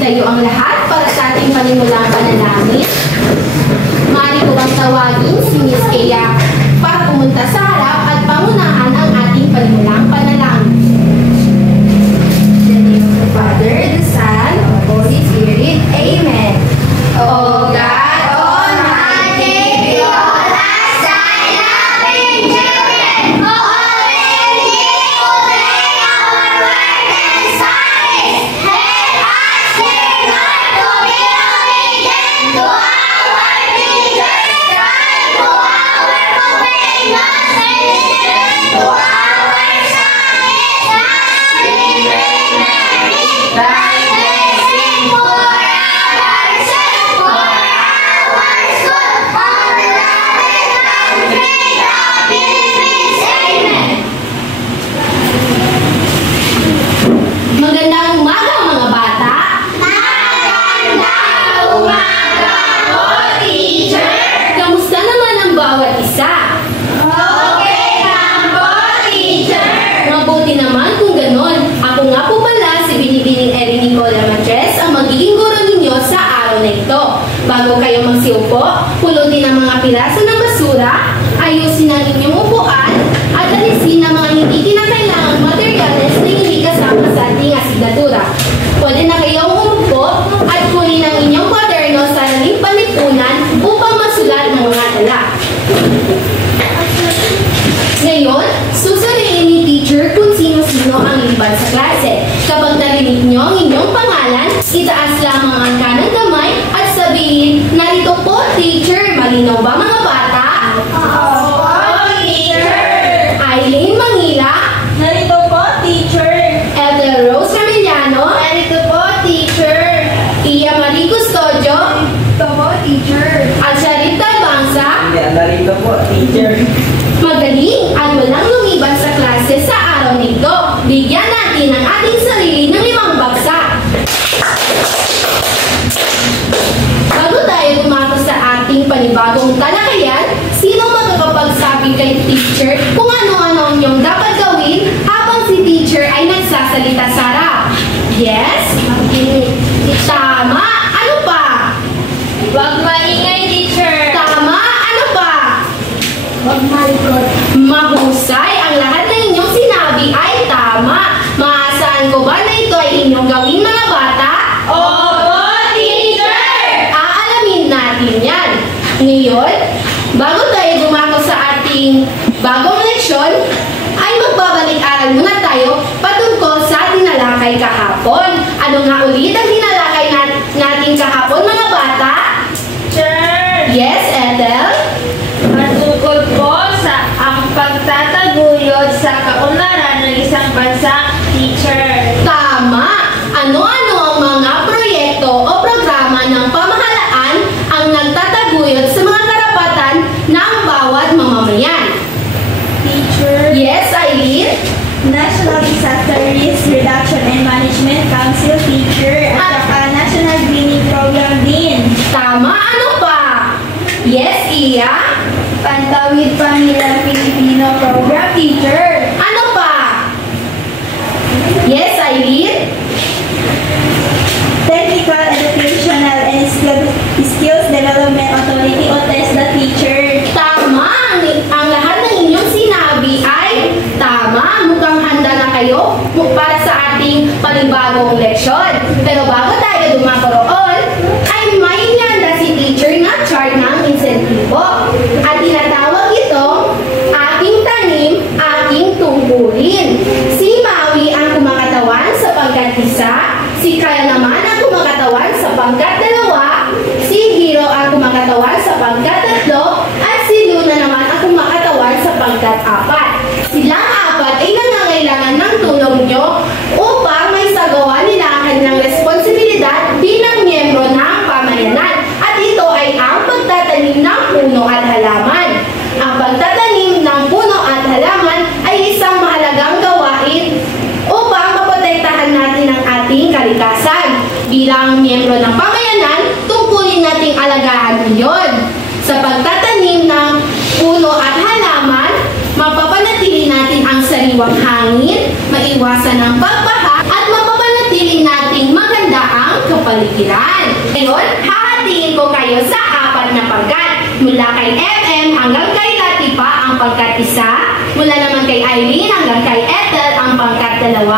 Magsidayo ang lahat para sa ating panimulang panalangin. Maaari ko bang tawagin si Miss Kea para pumunta sa harap at pangunahan ang ating panimulang panalangin. In the name of the Father, the Son, and the Holy Spirit. Amen. O God, Almighty, behold us, thy loving children, who already obey our word and service. Help us, dear Lord, to be obedient to our teachers, kind to our companions, and listen to our service. As we pray, Mary, thy blessing for ourselves, for our soul, our loving country, the Philippines. Amen. Magandang umaga mga bata. Magandang umaga po, teacher. Kamusta naman ang bawat isa? Okay lang po, teacher. Mabuti naman kung ganon. Ako nga po pala si Binibining Erin Nicola Matres, ang magiging guro ninyo sa araw na ito. Bago kayo magsiupo, pulutin ang mga piraso ng basura, ayusin ang inyong upuan, at alisin ang mga hindi kinakailangang materyales na hindi kasama sa ating asignatura. Pwede na kayong umupo at kunin ang inyong kwaderno sa lalim panipunan upang masulat ng mga tala. Ngayon, susuriin ni teacher kung sino-sino ang liban sa klase. Kapag narinig niyo ang inyong pangalan, itaas lamang ang kanang kamay at sabihin, narito po, teacher. Malinaw ba mga bata? Opo, teacher. Aileen Mangila, Narito po, teacher. Elder Rose Camillano, Narito po, teacher. Iya Marie Custodio, Narito po, teacher. at Sharita Bangsa. Narito po, teacher. Magaling at walang lumiban sa klase sa araw nito. Bigyan natin ang ating sarili ng 5 bagsak. Bago tayo pumatok sa ating panibagong talakayan, sino magkakapagsabi kay teacher kung ano-ano ang inyong dapat gawin habang si teacher ay nagsasalita sa harap? Yes? Tama. Ano pa? Huwag maingay, teacher. Tama. Ano pa? Huwag malikot. Mahusay. Ang lahat ng inyong sinabi ay tama. Maasahan ko ba na ito ay inyong gawin mga bata? Opo, teacher. Aalamin natin yan. Ngayon, bago tayo bumato sa ating bagong leksyon, ay magbabalik-aral muna tayo patungkol sa tinalakay kahapon. Ano nga ulit ang tinalakay natin kahapon mga bata? Teacher. Yes, Ethel? Matungkol po sa ang pagtataguyod sa kaunlaran ng isang bansa, teacher. Tama! Ano-ano ang mga proyekto o programa ng pamahalaan ang nagtataguyod sa mga karapatan ng bawat mamamayan? Teacher. Yes, Eileen? National Disaster Risk Reduction and Management Council, teacher. At saka National Greening Program din. Tama, ano pa? Yes, Iya? Pantawid Pamilyang Pilipino Program, teacher. Ano pa? Yes, Eileen? Technical Educational and Skills Development Authority o TESDA, teacher. Tama! Ang lahat ng inyong sinabi ay tama. Mukhang handa na kayo para sa ating panibagong leksyon. Pero bago tayo dumakoroon, ay may inihanda si teacher na chart ng insentibo. At tinatawag itong aking tanim, aking tungkulin. Si Maui ang kumakatawan sapagkat isa, si Kaya naman ang kumakatawan sapagkat 2, si Hiro ang kumakatawan sapagkat 3, at si Luna naman ang kumakatawan sapagkat 4. Silang 4 ay nangangailangan ng tulong nyo upang may sagawa nila ang kanilang responsibilidad bilang miyembro ng pamayanan. At ito ay ang pagtatanim ng puno at halaman. Ang pagtatanim ng puno at halaman ay isang mahalagang gawain upang maprotektahan natin ang ating kalikasan. Bilang miyembro ng pamayanan, tungkulin nating alagaan iyon. Sa pagtatanim ng puno at halaman, mapapanatili natin ang sariwang hangin, maiwasan ang pagbaha, at mapapanatili nating maganda ang kapaligiran. kapaligiran. Ngayon, hahatiin ko kayo sa 4 na pangkat. Mula kay MM hanggang kay Latifa ang pangkat 1. Mula naman kay Irene hanggang kay Ethel ang pangkat 2.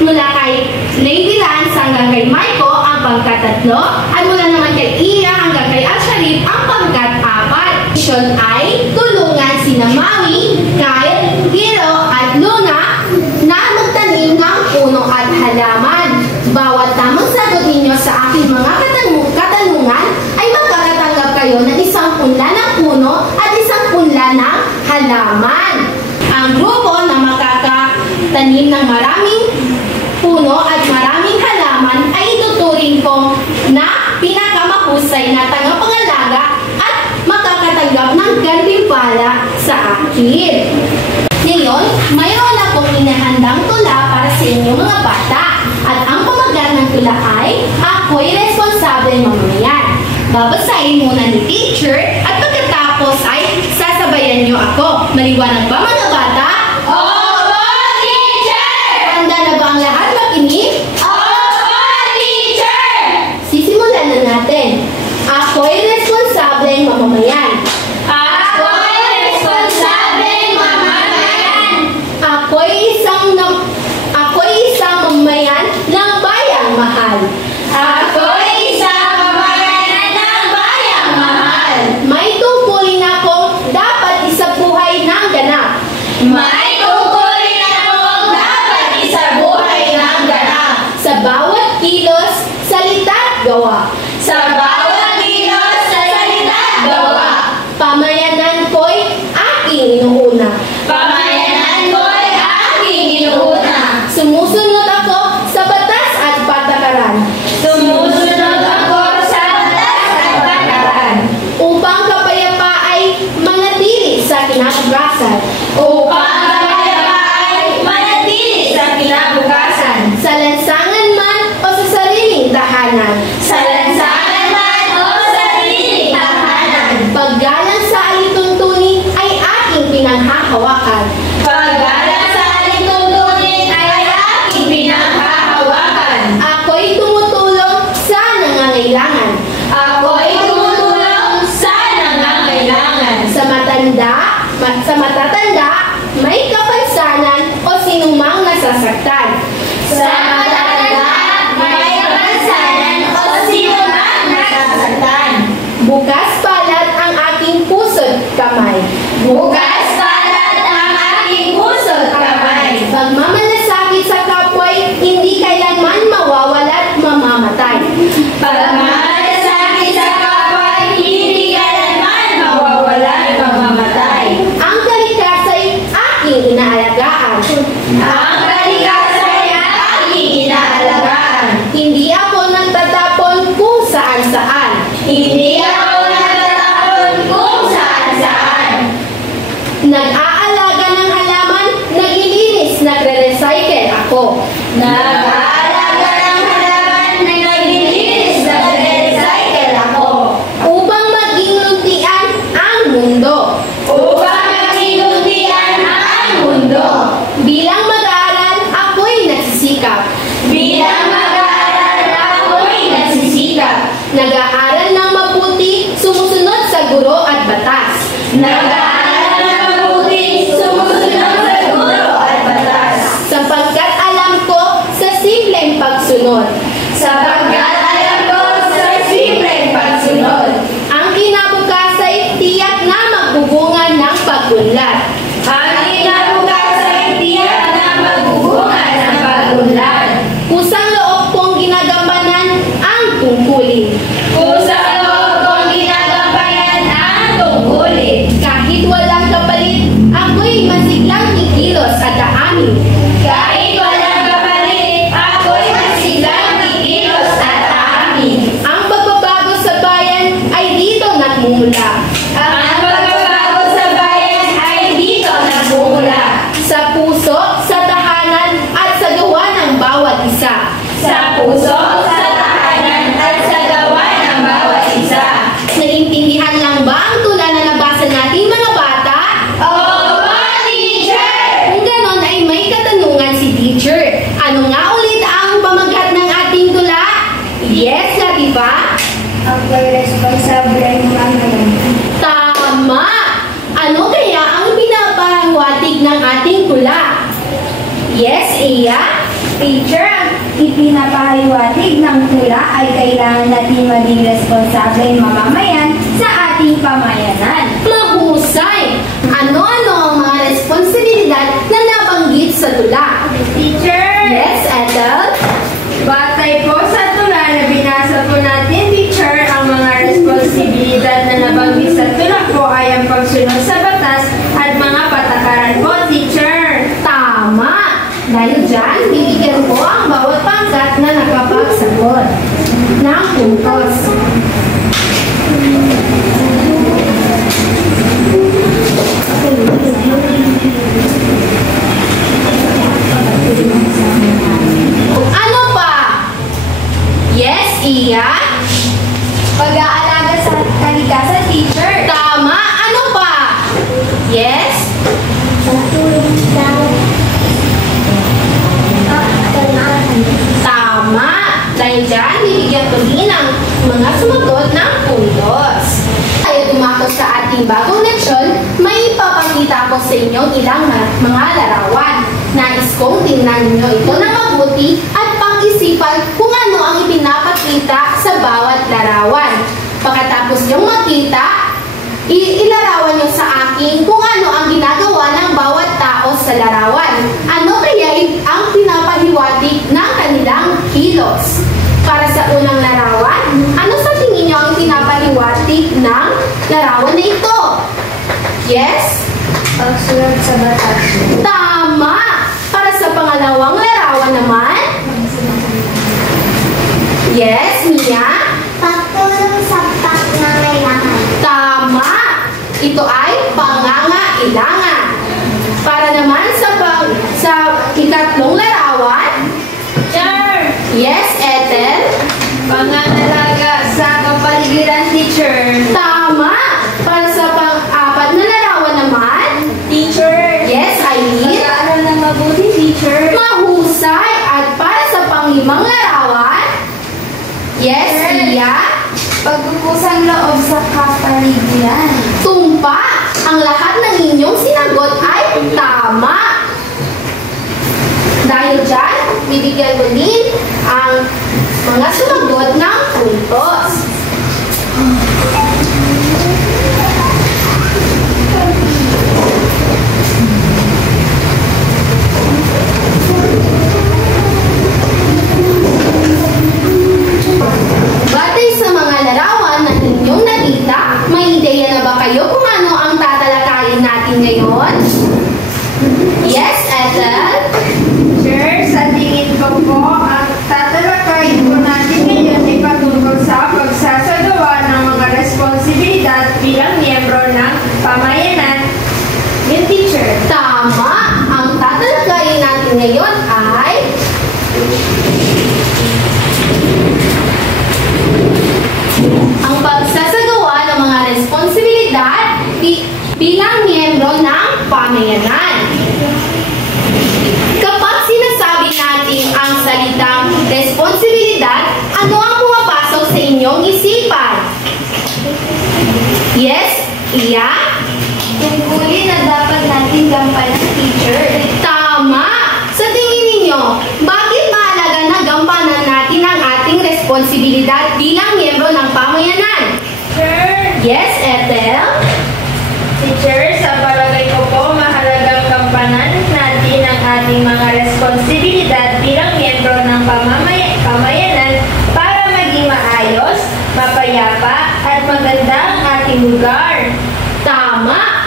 Mula kay Lady Lance hanggang kay Maiko ang pangkat 3. At mula naman kay Iya hanggang kay Al-Sharif ang pangkat 4. Mission ay tulungan sina Maui, Kyle, Hiro at Luna na magtanim ng puno at halaman. Bawat tamang sagot ninyo sa aking mga katanungan ay magkakatanggap kayo ng 1 punla ng puno at 1 punla ng halaman. Ang grupo na makakatanim ng maraming puno at maraming halaman ay ituturing ko na pinakamahusay na tagapangalaga at makakatanggap ng gantimpala sa akin. Ngayon, mayroon akong inahandang tula para sa inyong mga bata. At ang pamagat ng tula ay, ako'y responsable mamamayan. Babasahin muna ni teacher at pagkatapos ay sasabayan niyo ako. Maliwanag ba mga bata? Opo, teacher! Handa na ba ang lahat makinig? Opo, teacher! Sisimulan na natin. Ako'y responsable mamamayan. Ako'y responsable mamamayan. Ako'y isang mamamayan ng bayang mahal. Ako'y isang mamamayan ng bayang mahal. May tungkulin akong dapat isabuhay ng ganap. May tungkulin akong dapat isabuhay ng ganap. Sa bawat kilos, salita at gawa. Sa bawat kilos, salita at gawa. Pamayanan ko'y aking inuuna. Pamayanan ko'y aking inuuna. Sumusunod ako sa batas at patakaran. Sumusunod ako sa batas at patakaran. Upang kapayapa ay manatili sa kinabukasan. Upang kapayapa ay manatili sa kinabukasan. Sa lansangan man o sa sariling tahanan. Sa lansangan man o sa sariling tahanan. Paggalang sa alituntunin ay aking pinanghahawakan. Paggalang sa alituntunin ay aking pinanghahawakan. Ako'y tumutulong sa nangangailangan. Ako'y tumutulong sa nangangailangan. Sa matatanda, may kapansanan o sinumang nasasaktan. Sa matatanda, may kapansanan o sinumang nasasaktan. Bukas palad ang aking puso't kamay. Bukas palad ang aking puso't kamay. Pagmamalasakit sa kapwa'y hindi kailanman mawawala at mamamatay. Pagmamalasakit sa kapwa, hindi kailanman mawawala at mamamatay. Ang kalikasa'y aking inaalagaan. Ang kalikasan ay aking inaalagaan. Hindi ako nagtatapon kung saan-saan. Hindi ako natatapon kung saan-saan. Nag-aalaga ng halaman, naglilinis, nagre-recycle ako. Nag-aalaga ng halaman, naglilinis, nagre-recycle ako. Upang maging luntian ang mundo. Upang maginuntian ang mundo. Bilang mag-aaral, ako'y nagsisikap. Bilang mag-aaral, ako'y nagsisikap. Nag-aaral ng mabuti, sumusunod sa guro at batas. Nag-aaral ng mabuti, sumusunod sa guro at batas. Sapagkat alam ko sa simpleng pagsunod. Sapagkat alam ko sa simpleng pagsunod. Ang kinabukasan tiyak na magbubunga ng pag-unlad. Ang kinabukasan ay tiyak na magbubunga ng pag-unlad. Kusang loob kong ginagampanan ang tungkulin. Kusang loob kong ginagampanan ang tungkulin. Kahit walang kapalit, ako'y masiglang kikilos at aamin. Kahit walang kapalit, ako'y masiglang kikilos at aamin. Ang pagbabago sa bayan ay dito nagmumula. Ang pagbabago sa bayan ay dito nagmumula. Sa puso, sa tahanan, at sa gawa ng bawat isa. Sa puso, sa tahanan, at sa gawa maging responsableng mamayan. Tama! Ano kaya ang pinapahiwatig ng ating tula? Yes, Iya? Teacher, ang ipinapahiwatig ng tula ay kailangan natin maging responsableng mamamayan sa ating pamayanan. Mahusay! Ano-ano ang mga responsibilidad na nabanggit sa tula? Teacher, Yes, Ethel? batay po sa tula na binasa po natin, teacher, ang mga responsibilidad na nabanggit sa tula po ay ang pagsunod sa batas at mga patakaran po, teacher. Tama! Dahil dyan, bibigyan ko ang bawat pangkat na nakapagsagot ng puntos. Ano pa? Yes, Iya? Pag-aalaga sa kalikasan, teacher. Tama! Ano pa? Yes? Tama! Dahil dyan, bibigyan ko din ang mga sumagot ng puntos. Tayo tumakot sa ating bagong leksyon, may ipapakita ko sa inyo ilang mga larawan. Nais kong tingnan ninyo ito na mabuti at pag-isipan kung ano ang ipinapakita sa bawat larawan. Pagkatapos niyong makita, ilarawan niyo sa akin kung ano ang ginagawa ng bawat tao sa larawan. Ano kaya ang pinapahiwatig ng kanilang kilos? Para sa unang larawan, ano sa tingin niyo ang pinapahiwatig ng larawan na ito? Yes? Pagsunod sa batas. Tama! Para sa pangalawang larawan naman? Yes, Mia? Pagtulong sa pangangailangan. Tama! Ito ay pangangailangan. Para naman sa ikatlong larawan? Teacher, Yes, Ethel? pangangalaga sa kapaligiran, teacher. Tama! Para sa pang-apat na larawan naman? Teacher, Yes, Eileen? pag-aaral na mabuti, teacher. Mahusay! At para sa panglimang larawan? Yes, Iya? Pagkukusang loob sa kapaligiran. Tumpa! Ang lahat ng inyong sinagot ay tama! Dahil dyan, bibigyan ko din ang mga sumagot ng puntos. Batay sa mga larawan na inyong nakita, may ideya na ba kayo kung ano ang tatalakayin natin ngayon? Yes, Ethel? Sir, sa tingin ko po, ang tatalakayin po natin ngayon ay patungkol sa pagsasagawa ng mga responsibilidad bilang miyembro ng pamayanan. Yung teacher. Tama! Ang tatalakayin natin ngayon ay ang pagsasagawa ng mga responsibilidad bilang miyembro ng pamayanan. Kapag sinasabi natin ang salitang responsibilidad, ano ang pumapasok sa inyong isipan? Yes, Iya? Tungkulin na dapat natin gampanan, teacher. Tama! Sa tingin ninyo, bakit mahalaga na gampanan natin ang ating responsibilidad bilang miyembro ng pamayanan? Sir, Yes, Ethel? teacher, sa palagay ko po, mahalagang gampanan natin ang ating mga responsibilidad bilang miyembro ng pamayanan para maging maayos, mapayapa, at maganda ang ating lugar. Tama!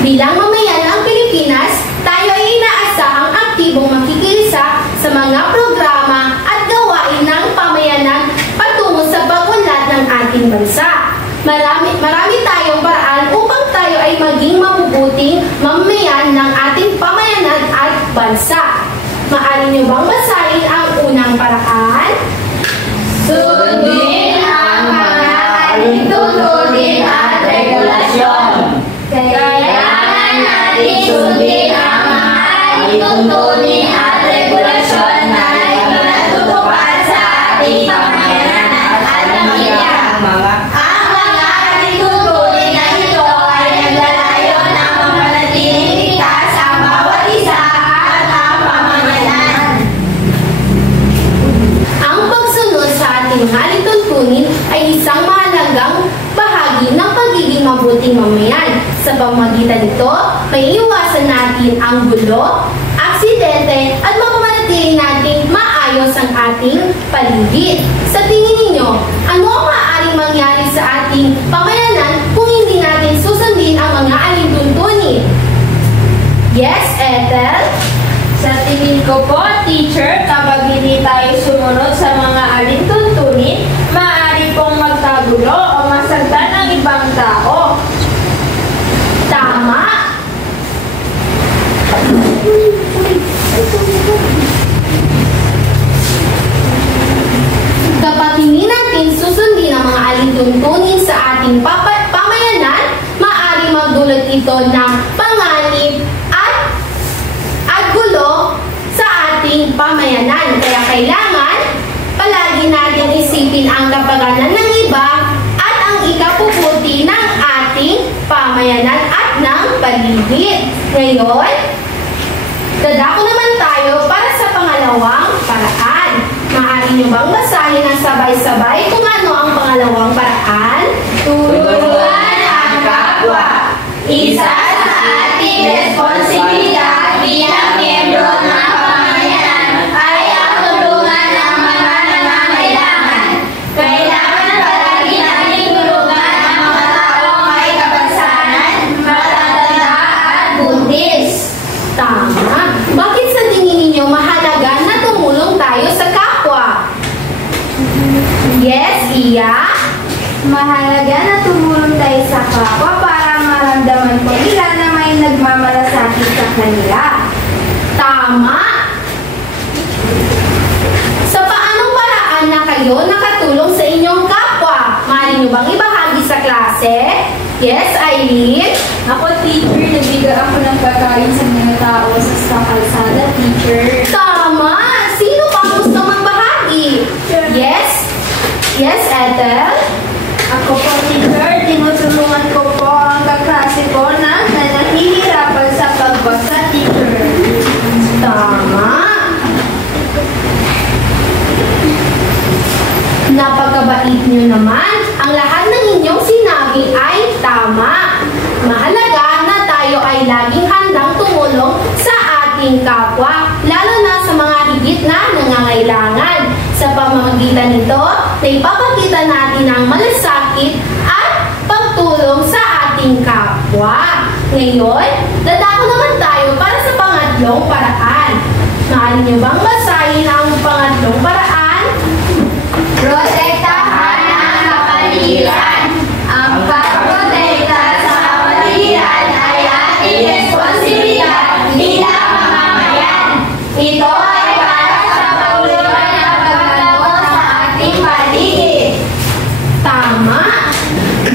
Bilang mamayan ng Pilipinas, tayo ay inaasahang aktibong makikisa sa mga programa at gawain ng pamayanan patungo sa pag-unlad ng ating bansa. Marami tayong paraan upang tayo ay maging mabubuting mamamayan ng ating pamayanan at bansa. Maaari niyo bang basahin ang unang paraan? Sundin ang mga tuntunin at regulasyon. Kailangan mabuting mamayan. Sa pamamagitan nito, may iwasan natin ang gulo, aksidente, at mapapanatili natin maayos ang ating paligid. Sa tingin ninyo, ano ang maaaring mangyari sa ating pamayanan kung hindi natin susundin ang mga alintuntunin? Yes, Ethel? Sa tingin ko po, teacher, kapag hindi tayo sumunod sa mga alintuntunin, maaari pong magkagulo o masagdan ng ibang tao. Tama! Kapag hindi natin susundin ang mga alintuntunin sa ating pamayanan, maaari magdulot ito ng panganib at gulo sa ating pamayanan. Kaya kailangan palagi natin isipin ang kapakanan ng iba at ang ikabubuti ng ating pamayanan at ng paligid. Ngayon, dadako naman tayo para sa pangalawang paraan. Maaari nyo bang basahin ng sabay-sabay kung ano ang pangalawang paraan? Tulungan ang kapwa. Isa sa ating responsibilidad bilang miyembro ng pamayanan ay ang tulungan ang mga nangangailangan. Kailangan palagi natin tulungan ang mga taong may kapansanan, matatanda at buntis. Tama. Bakit sa tingin ninyo mahalaga na tumulong tayo sa kapwa? Yes, Iya? Mahalaga na tumulong tayo sa kapwa para maramdaman po nila na may nagmamalasakit sa kanila. Tama. Sa paanong paraan na kayo nakatulong sa inyong kapwa? Maaari nyo bang ibahagi sa klase? Yes, Eileen? Ako, teacher, nagbigay ako ng pagkain sa mga tao sa kalsada, teacher. Tama! Sino pa gusto magbahagi? Yes? Yes, Ethel? Ako po, teacher, tinutulungan ko po ang kaklase ko na nahihirapan sa pagbasa, teacher. Tama! Napagkabait nyo naman. Ang lahat ng inyong sinabi ay tama. Mahalaga na tayo ay laging handang tumulong sa ating kapwa, lalo na sa mga higit na nangangailangan. Sa pamamagitan nito, naipapakita natin ang malasakit at pagtulong sa ating kapwa. Ngayon, dadako naman tayo para sa pangatlong paraan. Maaari niyo bang basahin ang pangatlong paraan? Protektahan ang kapaligiran. Ang pagprotekta sa kapaligiran ay ating responsibilidad bilang mamamayan. Ito ay para sa pagtulungan ng paglago sa ating paligid. Tama!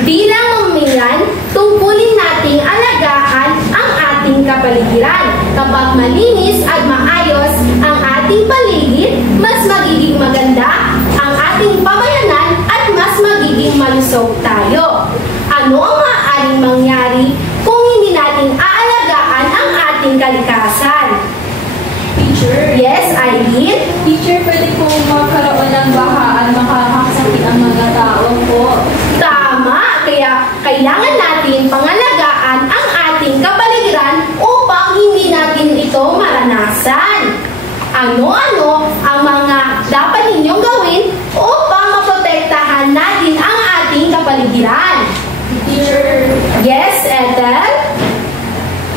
Bilang mamayan, tungkulin nating alagaan ang ating kapaligiran. Kapag malinis at maayos ang ating paligid, mas magiging maganda ang ating pamayanan at mas magiging malusog tayo. Ano ang maaaring mangyari kung hindi natin aalagaan ang ating kalikasan? Teacher? Yes, Eileen? Teacher, pwede po magkaroon ng baha at makakasakit ang mga tao po. Tama! Kaya kailangan natin pangalagaan ang ating kapaligiran upang hindi natin ito maranasan. Ano-ano ang mga dapat ninyong gawin upang maprotektahan natin ang ating kapaligiran? Teacher? Yes, Ethel?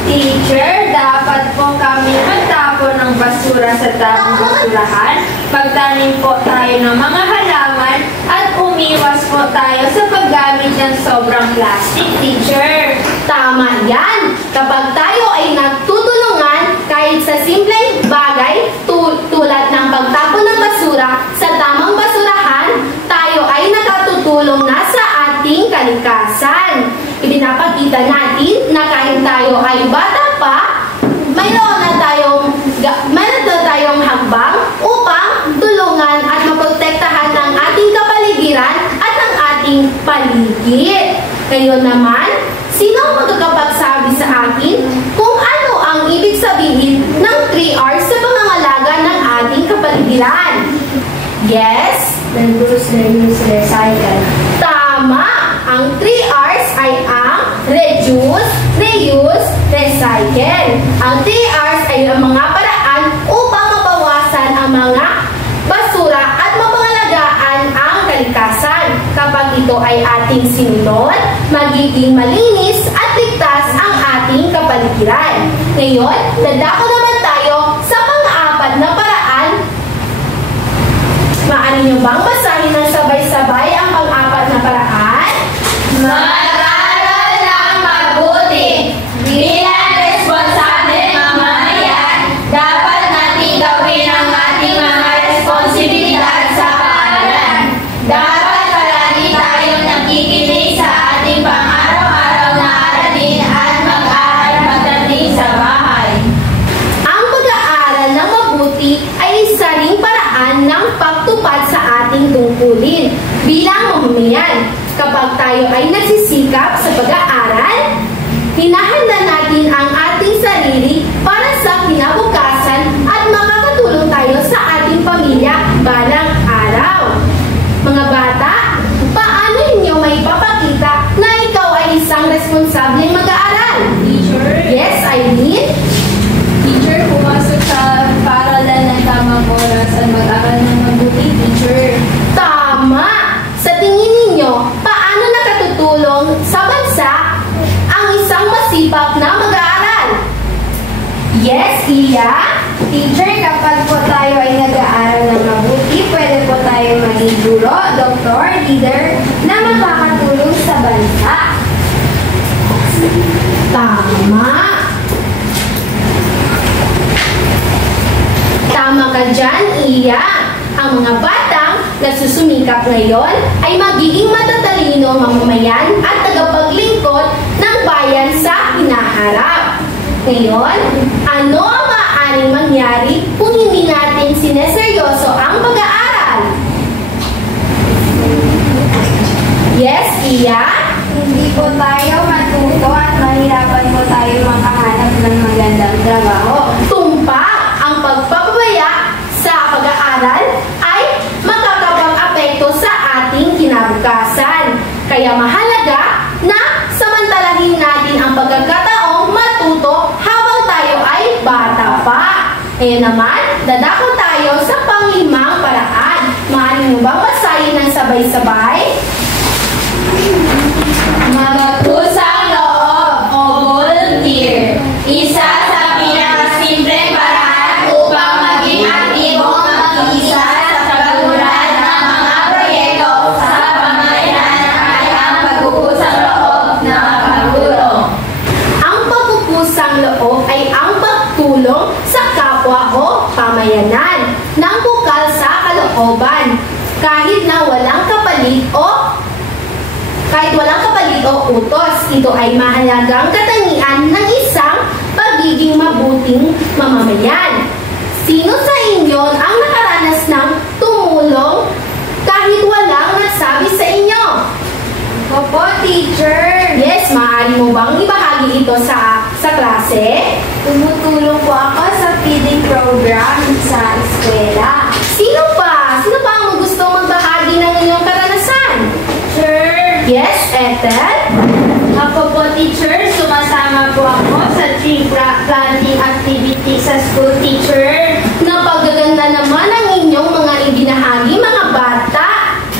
Teacher, dapat po kami magtapon ng basura sa tamang basurahan, magtanim po tayo ng mga halaman, at umiwas po tayo sa paggamit ng sobrang plastic, teacher. Tama yan! Kapag tayo ay nagtutulungan kahit sa simpleng bagay tulad ng pagtapon ng basura sa tamang basurahan, tayo ay nakatutulong na sa ating kalikasan. Ibinapakita natin na kahit tayo ay bata pa, mayroon na tayong hakbang upang tulungan at maprotektahan ng ating kapaligiran at ang ating paligid. Ngayon naman, sino ang magkakapagsabi sa akin kung ano ang ibig sabihin ng 3 R's sa pangangalaga ng ating kapaligiran? Yes? Reduce, reuse, recycle. Tama! Ang 3 R's ay ang reduce, reuse, recycle. Ang 3Rs ay ang mga paraan upang mabawasan ang mga basura at mapangalagaan ang kalikasan. Kapag ito ay ating sinunod, magiging malinis at ligtas ang ating kapaligiran. Ngayon, dadako naman tayo sa pang-apat na paraan. Maaari nyo bang basahin ng sabay-sabay ang pang-apat na paraan? Mag-aral ng mabuti. Bilang responsable mamamayan, dapat natin gawin ang ating mga responsibilidad sa paaralan. Dapat palagi tayong nakikinig sa ating pang-araw-araw na aralin at mag-aral pagdating sa bahay. Ang pag-aaral ng mabuti ay isa ring paraan ng pagtupad sa ating tungkulin bilang mamamayan. Kapag tayo ay nagsisikap sa pag-aaral, hinahanda natin ang ating sarili para sa kinabukasan at makakatulong tayo sa ating pamilya balang araw. Mga bata, paano ninyo may papakita na ikaw ay isang responsableng mag-aaral? Teacher? Yes, Aileen? Teacher, pumasok sa paaralan ng tamang oras at mag-aral ng mabuti, teacher. Tama! Sa tingin ninyo, paano nakatutulong sa bansa ang isang masipag na mag-aaral? Yes, Iya? Teacher, kapag po tayo ay nag-aaral ng mabuti, pwede po tayo maging guro, doktor, leader na makakatulong sa bansa. Tama! Tama ka dyan, Iya! Ang mga batang nagsusumikap ngayon ay magiging matatalino mamamayan at tagapaglingkod ng bayan sa hinaharap. Ngayon, ano ang maaaring mangyari kung hindi natin sineseryoso ang pag-aaral? Yes, Iya? Hindi po tayo matuto at mahirapan po tayo makahanap ng magandang trabaho. Tumpak ang pagpapabaya sa pag-aaral ay makakapag-apekto sa ating kinabukasan. Kaya mahalaga na samantalahin natin ang pagkakataong matuto habang tayo ay bata pa. Ngayon naman, dadako tayo sa pang-limang paraan. Maaari mo bang basahin ng sabay-sabay? Magkusang loob o volunteer. Isa sa pinakasimpleng paraan upang maging aktibong makiisa sa paglaruan ng mga proyekto sa pamayanan ay ang pagkukusang loob na makatulong. Ang pagkukusang loob ay ang pagtulong sa kapwa o pamayanan ng bukal sa kalooban kahit walang kapalit o utos. Ito ay mahalagang katangian ng isang pagiging mabuting mamamayan. Sino sa inyo ang nakaranas ng tumulong kahit walang nagsabi sa inyo? Opo, teacher. Yes, maaari mo bang ibahagi ito sa klase? Tumutulong po ako sa feeding program sa eskwela. Sino pa? Sino pa ang gusto magbahagi ng inyong karanasan? Teacher? Yes, Ethel? Ako po, teacher, sumasama po ako sa tree planting activity sa school, teacher. Napagaganda naman ang inyong mga ibinahagi, mga bata.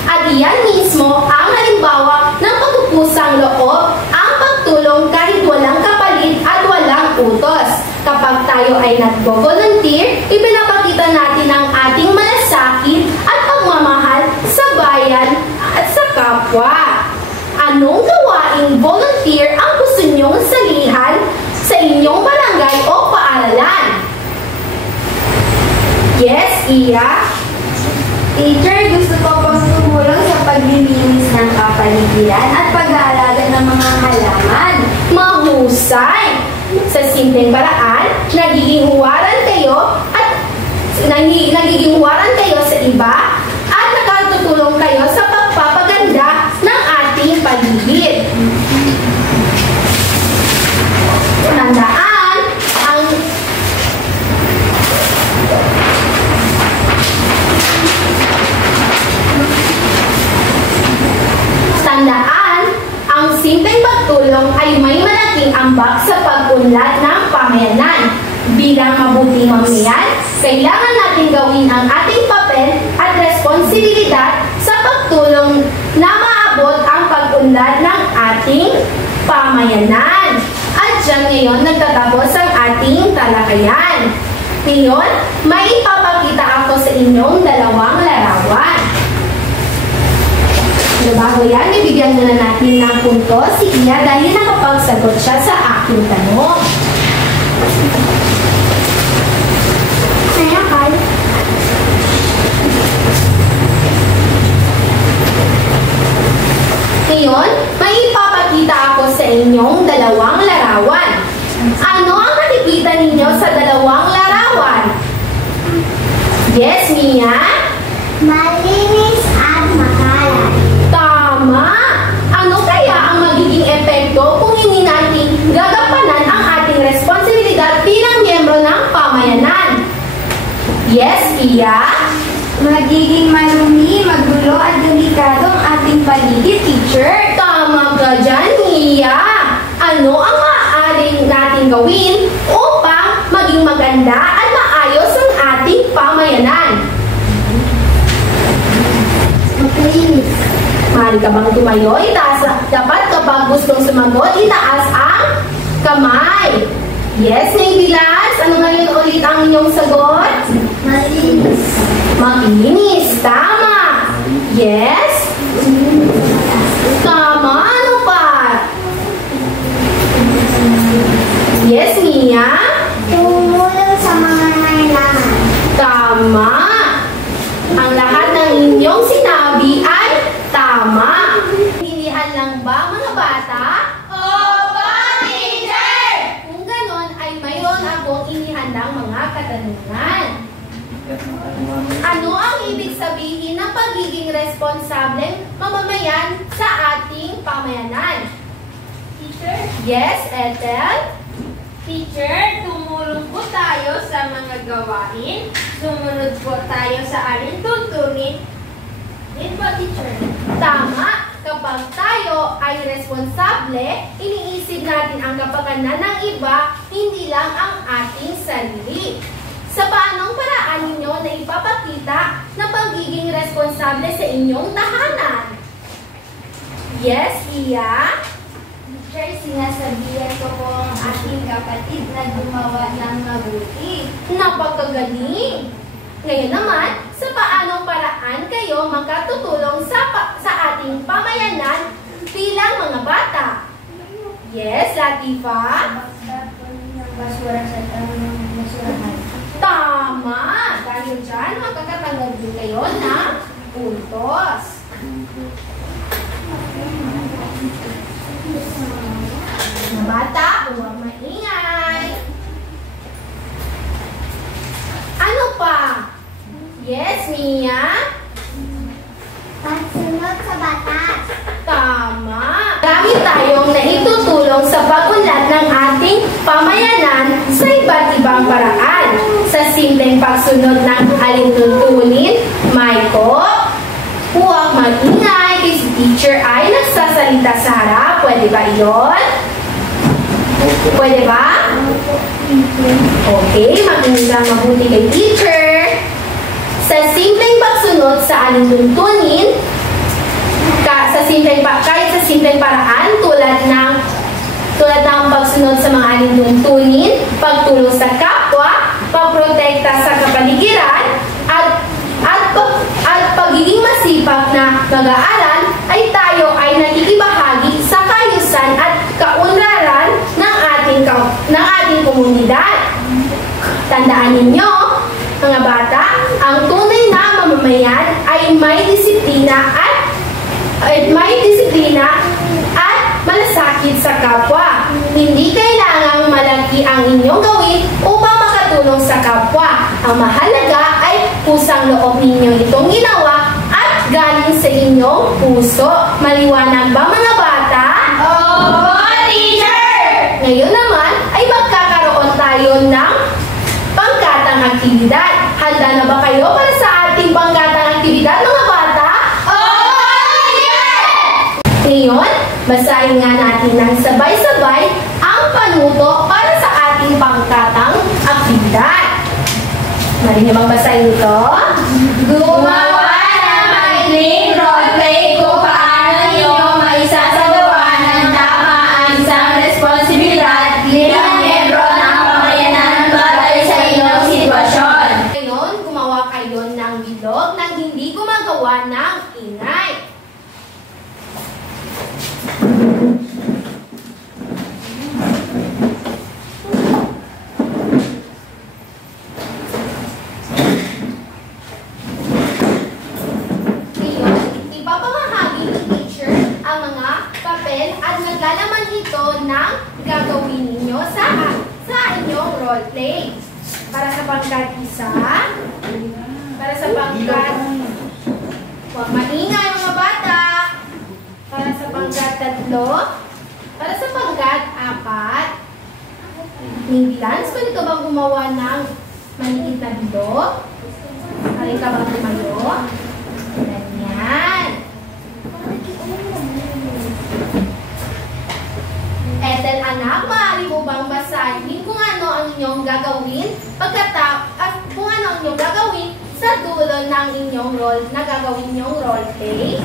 At iyan mismo ang halimbawa ng pagkukusang loob, ang pagtulong kahit walang kapalit at walang utos. Kapag tayo ay nag-volunteer, ipinapakita natin ang ating malasakit at pagmamahal sa bayan at sa kapwa. Anong gawaing volunteer ang gusto nyong salihan sa inyong barangay o paaralan? Yes, Iya? Teacher, gusto ko po tumulong sa paglilinis ng kapaligiran at pag-aalaga ng mga halaman. Mahusay! Sa simpleng paraan, nagiging huwaran kayo sa iba at nakatutulong kayo sa pagpapaganda ng ating paligid. Tandaan, ang simpleng pagtulong ay may pag-unlad ng pamayanan. Bilang mabuting mamayan, kailangan natin gawin ang ating papel at responsibilidad sa pagtulong na maabot ang pag-unlad ng ating pamayanan. At dyan ngayon nagtatapos ang ating talakayan. Ngayon, may ipapakita ako sa inyong dalawang larawan. Pero bago yan, bibigyan muna natin ng punto si Iya dahil nakapagsagot siya sa aking tanong. Ngayon, may ipapakita ako sa inyong dalawang larawan. Ano ang nakikita ninyo sa dalawang larawan? Yes, Mia? Malinis at makalat. Tama! Ano kaya ang magiging epekto kung hindi natin gagampanan ang ating responsibilidad bilang miyembro ng pamayanan? Yes, Iya? Magiging marumi, magulo at delikado ang ating paligid, teacher. Tama ka dyan, Iya! Ano ang maaaring natin gawin upang maging maganda at maayos ang ating pamayanan? Maglinis. Maaari ka bang tumayo? Dapat kapag gustong sumagot, itaas ang kamay. Yes, Nay Bilas. Ano ngayon ulit ang inyong sagot? Malinis. Maglinis. Tama. Yes? Tama. Ano pa? Yes, Mia? Tumulong sa mga nangailangan. Tama. Ang lahat ng inyong sinabi ay tama. Hinihan lang ba, mga bata? Opo, teacher! Kung ganon, ay mayroon akong inihandang mga katanungan. Ano ang ibig sabihin ng pagiging responsableng mamamayan sa ating pamayanan? Teacher? Yes, Ethel? Teacher, tumulong po tayo sa mga gawain. Sumunod po tayo sa alintuntunin. Din po, teacher. Tama. Kapag tayo ay responsable, iniisip natin ang kapakanan ng iba, hindi lang ang ating sarili. Sa paanong paraan ninyo na ipapakita na pagiging responsable sa inyong tahanan? Yes, Iya? Teacher, sinasabihan ko po ang ating kapatid na gumawa ng mabuti. Napakagaling! Ngayon naman, sa paanong paraan kayo makatutulong sa ating pamayanan bilang mga bata? Yes, Latifa? Basura sa tamang basurahan. Tama! Dahil dyan, makakatanggap din kayo ng puntos. Mga bata, huwag maingay. Ano pa? Yes, Mia? Pagsunod sa batas. Tama! Marami tayong naitutulong sa pag-unlad ng ating pamayanan sa iba't ibang paraan. Sa simpleng pagsunod ng alintuntunin, Maiko, huwag mag-ingay kasi si teacher ay nagsasalita sa harap. Pwede ba iyon? Pwede ba? Okay, makinig lang mabuti kay teacher. Sa simpleng pagsunod sa alintuntunin, kahit sa simpleng paraan tulad ng pagsunod sa mga alintuntunin, pagtulong sa kapwa, pagprotekta sa kapaligiran, at pagiging masipag na mag-aaral, ay tayo ay nakikibahagi sa kayusan at kaunlaran ng ating komunidad. Tandaan ninyo, mga bata, ang tunay na mamamayan ay may disiplina at malasakit sa kapwa. Hindi kailangang malaki ang inyong gawin upang makatulong sa kapwa. Ang mahalaga ay pusang loob ninyo itong ginawa at galing sa inyong puso. Maliwanag ba, mga bata? Opo, teacher! Ngayon naman ay magkakaroon tayo ng pangkatang aktibidad. Handa na ba kayo para sa ating pangkatang aktibidad, mga bata? Opo, teacher! Ngayon, basahin nga natin ng sabay-sabay ang panuto para sa responsibilidad. Mali niyo bang basahin ito? Gumawa ng maikling roleplay kung paano ninyo maisasagawa ng tama ang isang responsibilidad bilang miyembro ng pamayanan batay sa inyong sitwasyon. Ngayon, gumawa kayo ng bilog nang hindi gumagawa ng ingay. Ngayon, ipapamahagi ni teacher ang mga papel at naglalaman ito ng gagawin ninyo sa inyong roleplay. Para sa pangkat isa, para sa pangkat, huwag maingay mga bata. Para sa pangkat 3, para sa pangkat 4, Navy Lance, pwede ka bang gumawa ng maliit na bilog? Pwede ka bang tumayo? Ganyan. Ethel anak, maaari mo bang basahin kung ano ang inyong gagawin kung ano ang inyong gagawin sa dulo ng inyong role na gagawin inyong roleplay?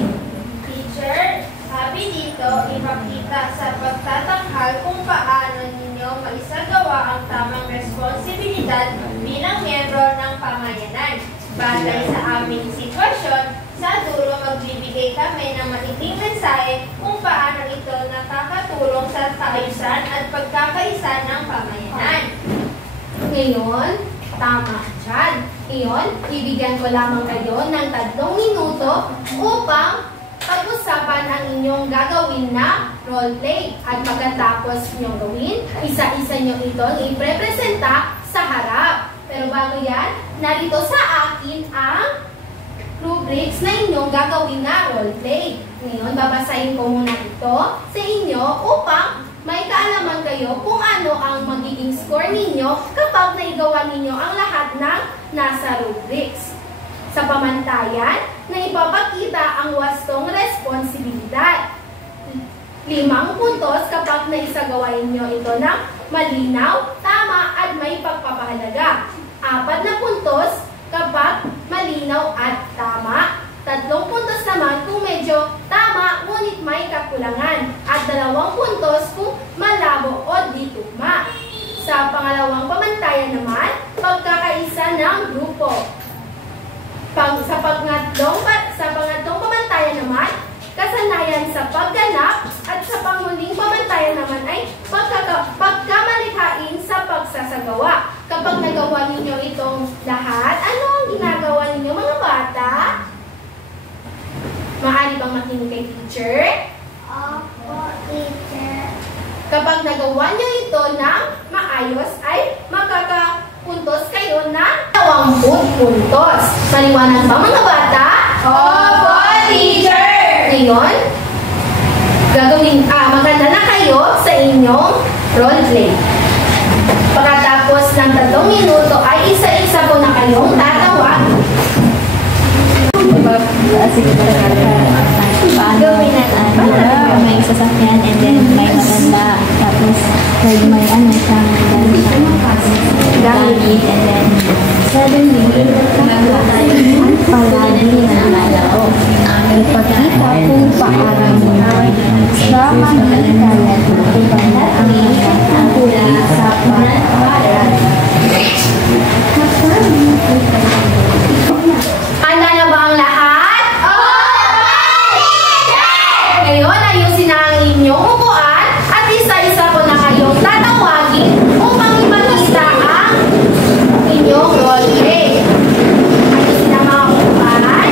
Teacher, sabi dito, ipakita sa pagtatanghal kung paano ninyo maisagawa ang tamang responsibilidad bilang miyembro ng pamayanan. Batay sa aming sitwasyon, sa dulo magbibigay kami ng maikling mensahe kung paano ito nakakatulong sa kaayusan at pagkakaisa ng pamayanan. Ngayon, tama dyan. Ngayon, bibigyan ko lamang kayo ng 3 minuto upang pag-usapan ang inyong gagawin na roleplay. At pagkatapos inyong gawin, isa-isa nyo itong iprepresenta sa harap. Pero bago yan, narito sa akin ang rubrics na inyong gagawin na roleplay. Ngayon, babasahin ko muna ito sa inyo upang may kaalaman kayo kung ano ang magiging score ninyo kapag naigawa ninyo ang lahat ng nasa rubrics. Sa pamantayan, na ipapakita ang wastong responsibilidad. 5 puntos kapag naisagawa ninyo ito ng malinaw, tama at may pagpapahalaga. 4 na puntos kapag malinaw at tama. 3 puntos naman kung medyo tama ngunit may kakulangan. At 2 puntos kung malabo o di tugma. Sa pangalawang pamantayan naman, pagkakaisa ng grupo. Sa pangatlong pamantayan naman, kasanayan sa pagganap. At sa panghuling pamantayan naman ay pagkamalikhain sa pagsasagawa. Kapag nagawa ninyo itong lahat, ano ang ginagawa ninyo mga bata? Maaari bang makinig kay teacher? Opo, teacher. Kapag nagawa nyo ito ng maayos, ay makakapuntos kayo ng 20 puntos. Maliwanag ba mga bata? Opo, teacher! Ngayon, maganda na kayo sa inyong roleplay. Pagkatapos ng 3 minuto ay isa-isa po na kayong tatawag. Gawin na may sasakyan and then may maganda tapos may ano siyang gamit and then suddenly palagi nalalaw. Ipakita kung paano sa makikaya ibanat ang mga hula sa pag-aaral. Handa na ba ang lahat? Ngayon, ayusin na ang inyong upuan at isa-isa po na kayong tatawagin upang ipakita ang inyong roleplay. Ayusin na mga upuan.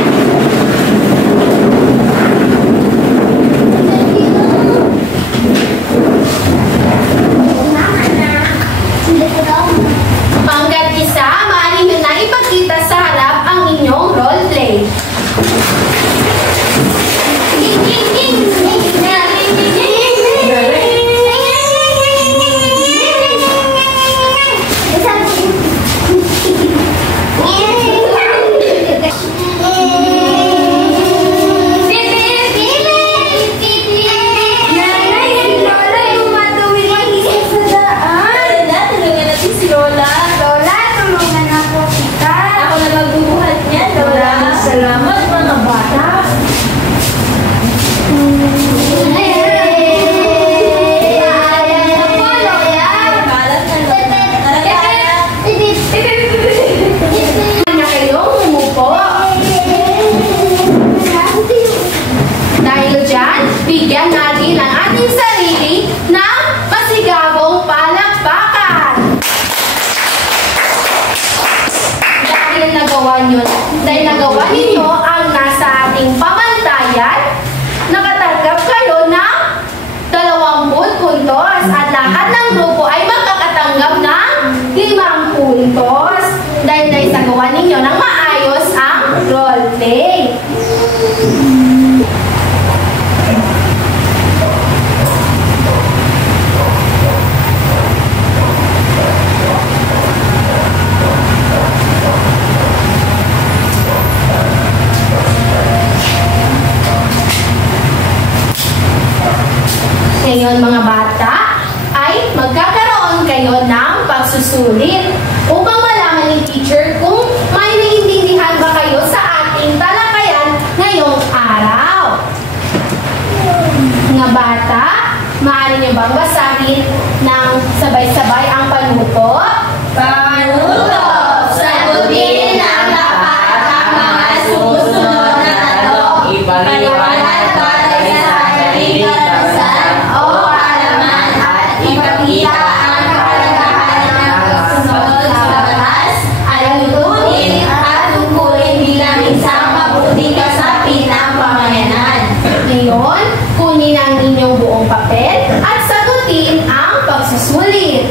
Paliwanag batay sa sariling karanasan o kaalaman at ipakita ang kahalagahan ng pagsunod sa batas ay tutunin at tungkulin bilang isang mabuting kasapi ng pamayanan. Ngayon, kunin ang inyong buong papel at sagutin ang pagsusulit.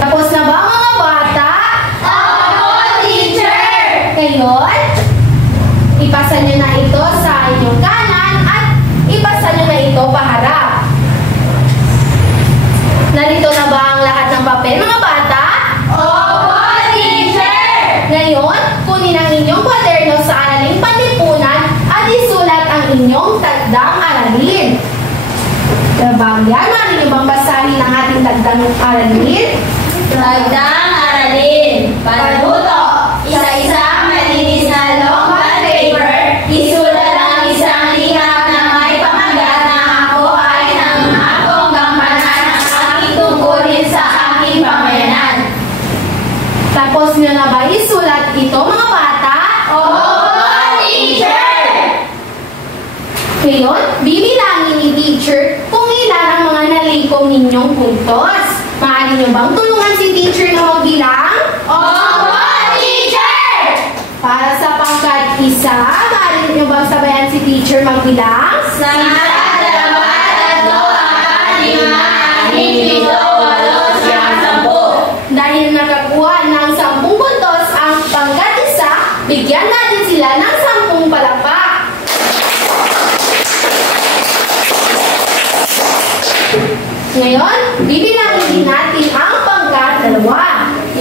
Tapos na ba mga bata? Opo, teacher! Ngayon, ipasa nyo na ito sa inyong kanan at ipasa nyo na ito paharap. Narito na ba ang lahat ng papel mga bata? Opo, teacher! Ngayon, kunin ang inyong kwaderno sa araling panlipunan at isulat ang inyong tagdang aralin. Yan, maaari niyo bang basahin ang ating tagdang aralin? Tagdang aralin. Panuto. Isa-isang malinis na long bond paper. Isulat ang isang liham na may pamagat na ako ay nangakong gampanan ang aking tungkulin sa aking pamayanan. Tapos niyo na ba isulat ito mga bata? Opo, teacher! Ngayon, bibilangin ni teacher kung ilan ang mga nalikom ninyong puntos. Maaari niyo bang tulungan si teacher na magbilang? Opo, teacher! Para sa pangkat isa, maaari niyo bang sabayan si teacher magbilang? Sa dalawa, tatlo, apat, lima, anim, pito, walo, siyam, sampu. Dahil nakakuha ng 10 puntos ang pangkat isa, bigyan natin sila ng 10 palakpak. Ngayon, bibilangin din natin ang pangkat 2.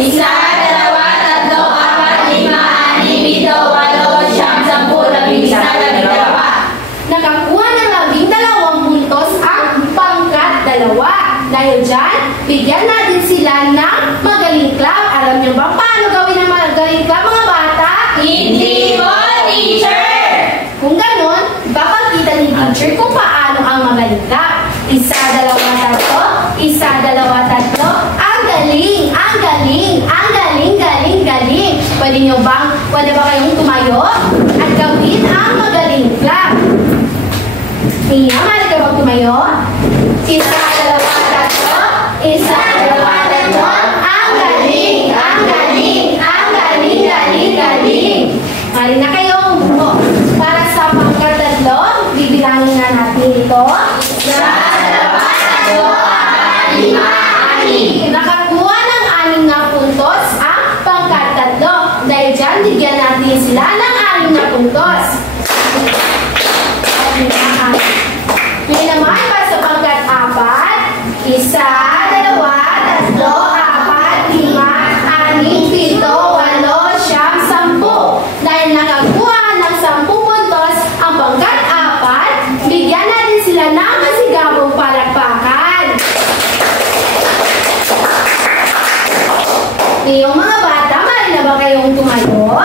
Isa, dalawa, tatlo, apat, lima, anim, pito, walo, siyam, sampu, labing-isa, labing-dalawa. Nakakuha ng 12 puntos ang pangkat 2. Dahil dyan, bigyan natin sila ng magaling club. Alam niyo ba paano gawin ang magaling club mga bata? Hindi po, teacher! Kung ganon, ipapakita ni teacher kung paano ang magaling club. Isa, dalawa, tatlo. Isa, dalawa, tatlo. Ang galing! Ang galing! Ang galing, galing, galing! Pwede ba kayong tumayo at gawin ang magaling club? Iya, mali ka bang tumayo? Isa, dalawa, tatlo. Isa, dalawa, tatlo. Ang galing! Ang galing! Ang galing, galing, galing! Mali na kayong buo. Para sa pangkat 3, bibilangin na natin ito. Isa, dalawa, tatlo, apat, lima, anim. Nakakuha ng 6 na puntos ang pangkat 3. Dahil dyan, bigyan natin sila ng 6 na puntos. Ngayon naman, para sa pangkat 4, isa, dalawa, tatlo, apat, lima, anim, pito, walo, siyam, 10. Dahil nakakuha ng 10 puntos ang pangkat 4, bigyan natin sila ng masigabong palakpakan. Ngayong mga bata, maaari na ba kayong tumayo?